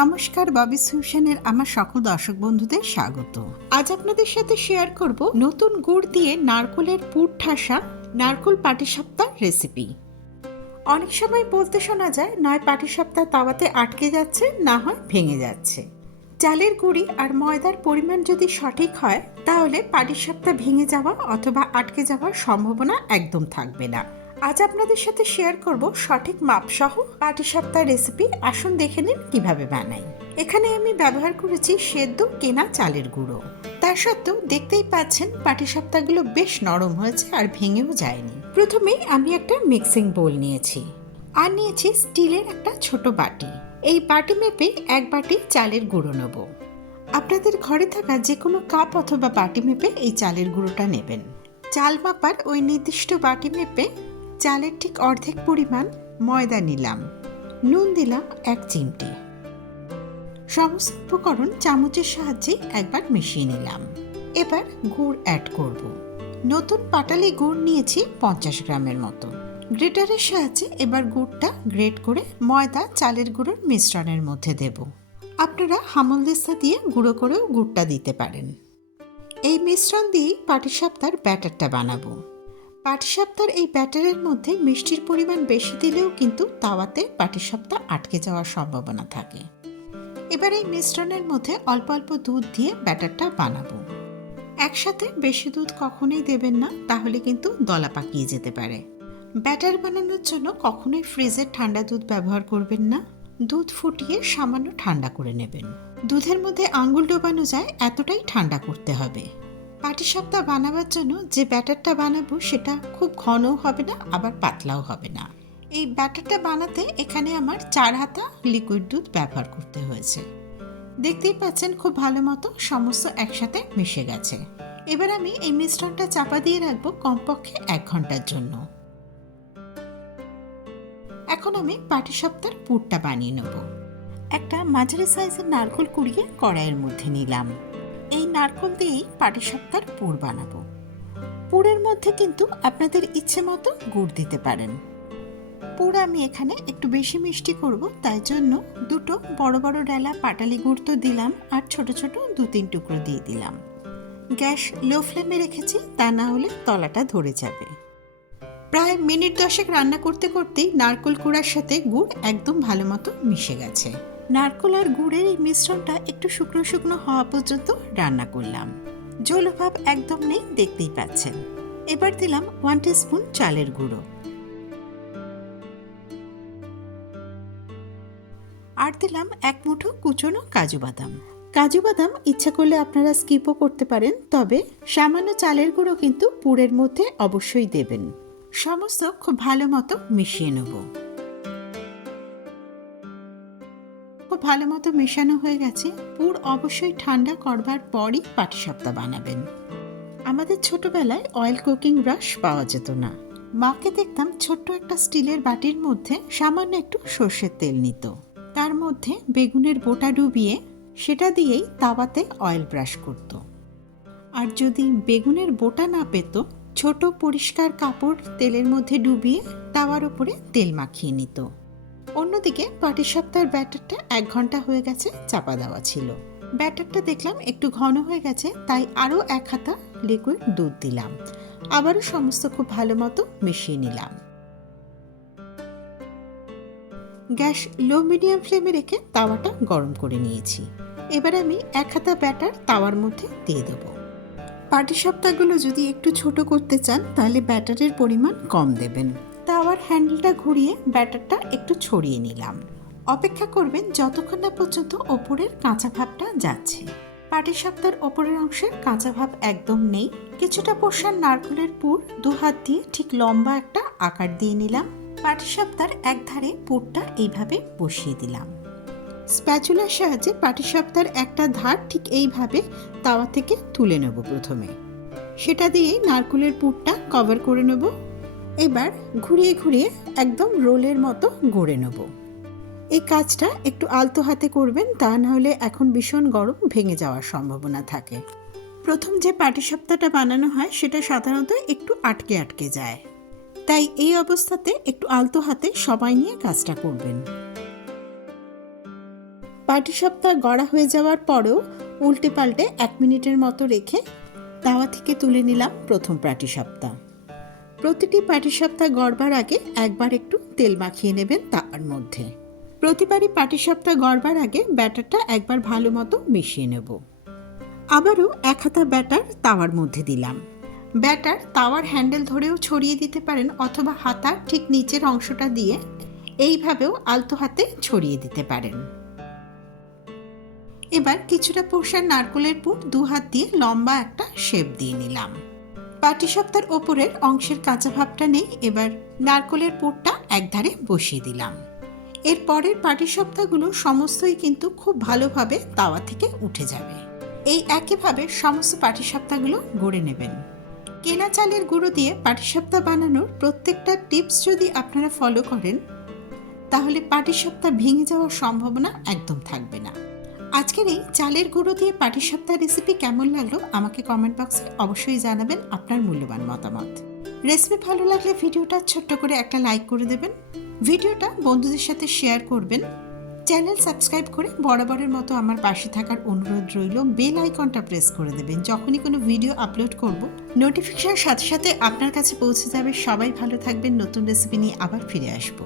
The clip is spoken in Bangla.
নমস্কার, ববি সুশানের আমার সকল দর্শক বন্ধুদের স্বাগত। আজ আপনাদের সাথে শেয়ার করব নতুন গুড় দিয়ে নারকোলের পুর ঠাসা নারকোল পাটিসাপ্তাহ রেসিপি অনেক সময় বলতে শোনা যায়, নয় পাটিসাপ্তাহ তাওয়াতে আটকে যাচ্ছে, না হয় ভেঙে যাচ্ছে। চালের গুঁড়ি আর ময়দার পরিমাণ যদি সঠিক হয়, তাহলে পাটিসাপ্তাহ ভেঙে যাওয়া অথবা আটকে যাওয়ার সম্ভাবনা একদম থাকবে না। আজ আপনাদের সাথে শেয়ার করব সঠিক মাপসহ পাটিসাপ্তাহ রেসিপি আসুন দেখে নিন কীভাবে বানাই। এখানে আমি ব্যবহার করেছি সেদ্ধ কেনা চালের গুঁড়ো। তার সত্ত্বেও দেখতেই পাচ্ছেন পাটিসাপ্তাহগুলো বেশ নরম হয়েছে আর ভেঙেও যায়নি। প্রথমেই আমি একটা মিক্সিং বোল নিয়েছি আর নিয়েছি স্টিলের একটা ছোট বাটি। এই বাটি মেপে এক বাটি চালের গুঁড়ো নেব। আপনাদের ঘরে থাকা যে কোনো কাপ অথবা বাটি মেপে এই চালের গুঁড়োটা নেবেন। চাল মাপার ওই নির্দিষ্ট বাটি মেপে চালের ঠিক অর্ধেক পরিমাণ ময়দা নিলাম। নুন দিলাম এক চিমটি। সমস্ত উপকরণ চামচের সাহায্যে একবার মিশিয়ে নিলাম। এবার গুড় অ্যাড করব। নতুন পাটালি গুড় নিয়েছি পঞ্চাশ গ্রামের মতো। গ্রেটারের সাহায্যে এবার গুড়টা গ্রেট করে ময়দা, চালের গুঁড়োর মিশ্রণের মধ্যে দেব। আপনারা হামলদিস্তা দিয়ে গুঁড়ো করেও গুড়টা দিতে পারেন। এই মিশ্রণ দিয়েই পাটিসাপ্তার ব্যাটারটা বানাবো। পাটিসাপ্তার এই ব্যাটারের মধ্যে মিষ্টির পরিমাণ বেশি দিলেও কিন্তু তাওয়াতে পাটিসাপ্তা আটকে যাওয়ার সম্ভাবনা থাকে। এবার এই মিশ্রণের মধ্যে অল্প অল্প দুধ দিয়ে ব্যাটারটা বানাবো। একসাথে বেশি দুধ কখনোই দেবেন না, তাহলে কিন্তু দলা পাকিয়ে যেতে পারে। ব্যাটার বানানোর জন্য কখনোই ফ্রিজের ঠান্ডা দুধ ব্যবহার করবেন না। দুধ ফুটিয়ে সামান্য ঠান্ডা করে নেবেন। দুধের মধ্যে আঙ্গুল ডোবানো যায়, এতটাই ঠান্ডা করতে হবে। পাটিসাপ্তা বানাবার জন্য যে ব্যাটারটা বানাবো সেটা খুব ঘনও হবে না, আবার পাতলাও হবে না। এই ব্যাটারটা বানাতে এখানে আমার চার হাতা লিকুইড দুধ ব্যবহার করতে হয়েছে। দেখতেই পাচ্ছেন খুব ভালো মতো সমস্ত একসাথে মিশে গেছে। এবার আমি এই মিশ্রণটা চাপা দিয়ে রাখব কমপক্ষে এক ঘণ্টার জন্য। এখন আমি পাটি পাটিসাপ্তার পুরটা বানিয়ে নেব। একটা মাঝারি সাইজের নারকোল কুড়িয়ে কড়াইয়ের মধ্যে নিলাম। এই নারকল দিয়েই পাটিসাপ্তার পুর বানাবো। পুরের মধ্যে কিন্তু আপনাদের ইচ্ছে মতো গুড় দিতে পারেন। পুর আমি এখানে একটু বেশি মিষ্টি করব, তাই জন্য দুটো বড় বড় ডালা পাটালি গুড় তো দিলাম আর ছোট ছোট দু তিন টুকরো দিয়ে দিলাম। গ্যাস লো ফ্লেমে রেখেছি, তা না হলে তলাটা ধরে যাবে। প্রায় মিনিট দশেক রান্না করতে করতেই নারকোল কুড়ার সাথে গুড় একদম ভালো মতো মিশে গেছে। নারকোল আর গুড়ের এই মিশ্রণটা একটু শুকনো শুকনো হওয়া পর্যন্ত রান্না করলাম। জলভাব একদম নেই, দেখতেই পাচ্ছেন। এবার দিলাম ওয়ান স্পুন চালের গুঁড়ো। আর দিলাম এক মুঠো কুচনো কাজু বাদাম। কাজু বাদাম ইচ্ছা করলে আপনারা স্কিপও করতে পারেন, তবে সামান্য চালের গুঁড়ো কিন্তু পুরের মধ্যে অবশ্যই দেবেন। সমস্ত খুব ভালো মতো মিশিয়ে নেব। খুব ভালো মতো মেশানো হয়ে গেছে, পুর অবশ্যই ঠান্ডা করবার পরই পাটিসাপ্তা বানাবেন। আমাদের ছোটবেলায় অয়েল কুকিং ব্রাশ পাওয়া যেত না। মাকে দেখতাম ছোট্ট একটা স্টিলের বাটির মধ্যে সামান্য একটু সর্ষের তেল নিত। তার মধ্যে বেগুনের বোটা ডুবিয়ে সেটা দিয়েই তাওয়াতে অয়েল ব্রাশ করত। আর যদি বেগুনের বোটা না পেত, ছোট পরিষ্কার কাপড় তেলের মধ্যে ডুবিয়ে তাওয়ার উপরে তেল মাখিয়ে নিত। অন্যদিকে পাটিসাপ্তার ব্যাটারটা এক ঘণ্টা হয়ে গেছে চাপা দেওয়া ছিল। ব্যাটারটা দেখলাম একটু ঘন হয়ে গেছে, তাই আরও এক হাতা লিকুইড দুধ দিলাম। আবারও সমস্ত খুব ভালো মতো মিশিয়ে নিলাম। গ্যাস লো মিডিয়াম ফ্লেমে রেখে তাওয়াটা গরম করে নিয়েছি। এবার আমি এক হাতা ব্যাটার তাওয়ার মধ্যে দিয়ে দেবো। পাটিসাপ্তাগুলো যদি একটু ছোট করতে চান, তাহলে ব্যাটারের পরিমাণ কম দেবেন। তাওয়ার হ্যান্ডেলটা ঘুরিয়ে ব্যাটারটা একটু ছড়িয়ে নিলাম। অপেক্ষা করবেন যতক্ষণ না পর্যন্ত ওপরের কাঁচা ভাবটা যাচ্ছে। পাটিসাপ্তার ওপরের অংশের কাঁচা ভাব একদম নেই। কিছুটা পোষার নারকেলের পুর দু হাত দিয়ে ঠিক লম্বা একটা আকার দিয়ে নিলাম। পাটি পাটিসাপ্তার এক ধারে পুরটা এইভাবে বসিয়ে দিলাম। স্প্যাচুলার সাহায্যে পাটি পাটিসাপ্তার একটা ধার ঠিক এইভাবে তাওয়া থেকে তুলে নেব প্রথমে। সেটা দিয়ে নারকুলের পুরটা কভার করে নেব। এবার ঘুরিয়ে ঘুরিয়ে একদম রোলের মতো গড়ে নেব। এই কাজটা একটু আলতো হাতে করবেন, তা নাহলে এখন ভীষণ গরম ভেঙে যাওয়ার সম্ভাবনা থাকে। প্রথম যে পাটিসাপ্তাটা বানানো হয়, সেটা সাধারণত একটু আটকে আটকে যায়। তাই এই অবস্থাতে একটু আলতো হাতে সবাই নিয়ে কাজটা করবেন। পাটিসাপটা গড়া হয়ে যাওয়ার পরেও উল্টে পাল্টে এক মিনিটের মতো রেখে তাওয়া থেকে তুলে নিলাম প্রথম পাটিসাপটা। প্রতিটি পাটিসাপটা গড়বার আগে একবার একটু তেল মাখিয়ে নেবেন তাওয়ার মধ্যে। প্রতিবারই পাটিসাপটা গড়বার আগে ব্যাটারটা একবার ভালো মতো মিশিয়ে নেব। আবারও এক হাতা ব্যাটার তাওয়ার মধ্যে দিলাম। ব্যাটার তাওয়ার হ্যান্ডেল ধরেও ছড়িয়ে দিতে পারেন অথবা হাতার ঠিক নিচের অংশটা দিয়ে এইভাবেও আলতো হাতে ছড়িয়ে দিতে পারেন। এবার কিছুটা পোষার নারকলের পুর দু হাত দিয়ে লম্বা একটা শেপ দিয়ে নিলাম। পাটিসাপটার ওপরের অংশের কাঁচা ভাবটা নেই, এবার নারকলের পুরটা একধারে বসিয়ে দিলাম। এর পরের পাটিসাপটাগুলো সমস্তই কিন্তু খুব ভালোভাবে তাওয়া থেকে উঠে যাবে। এই একইভাবে সমস্ত পাটিসাপটাগুলো গড়ে নেবেন। কেনা চালের গুঁড়ো দিয়ে পাটিসাপটা বানানোর প্রত্যেকটা টিপস যদি আপনারা ফলো করেন, তাহলে পাটিসাপটা ভেঙে যাওয়ার সম্ভাবনা একদম থাকবে না। আজকের এই চালের গুঁড়ো দিয়ে পাটিসাপটা রেসিপি কেমন লাগল আমাকে কমেন্ট বক্সে অবশ্যই জানাবেন আপনার মূল্যবান মতামত। রেসিপি ভালো লাগলে ভিডিওটা ছোট্ট করে একটা লাইক করে দেবেন। ভিডিওটা বন্ধুদের সাথে শেয়ার করবেন। চ্যানেল সাবস্ক্রাইব করে বরাবরের মতো আমার পাশে থাকার অনুরোধ রইল। বেল আইকনটা প্রেস করে দেবেন। যখনই কোনো ভিডিও আপলোড করব নোটিফিকেশনের সাথে সাথে আপনার কাছে পৌঁছে যাবে। সবাই ভালো থাকবেন। নতুন রেসিপি নিয়ে আবার ফিরে আসব।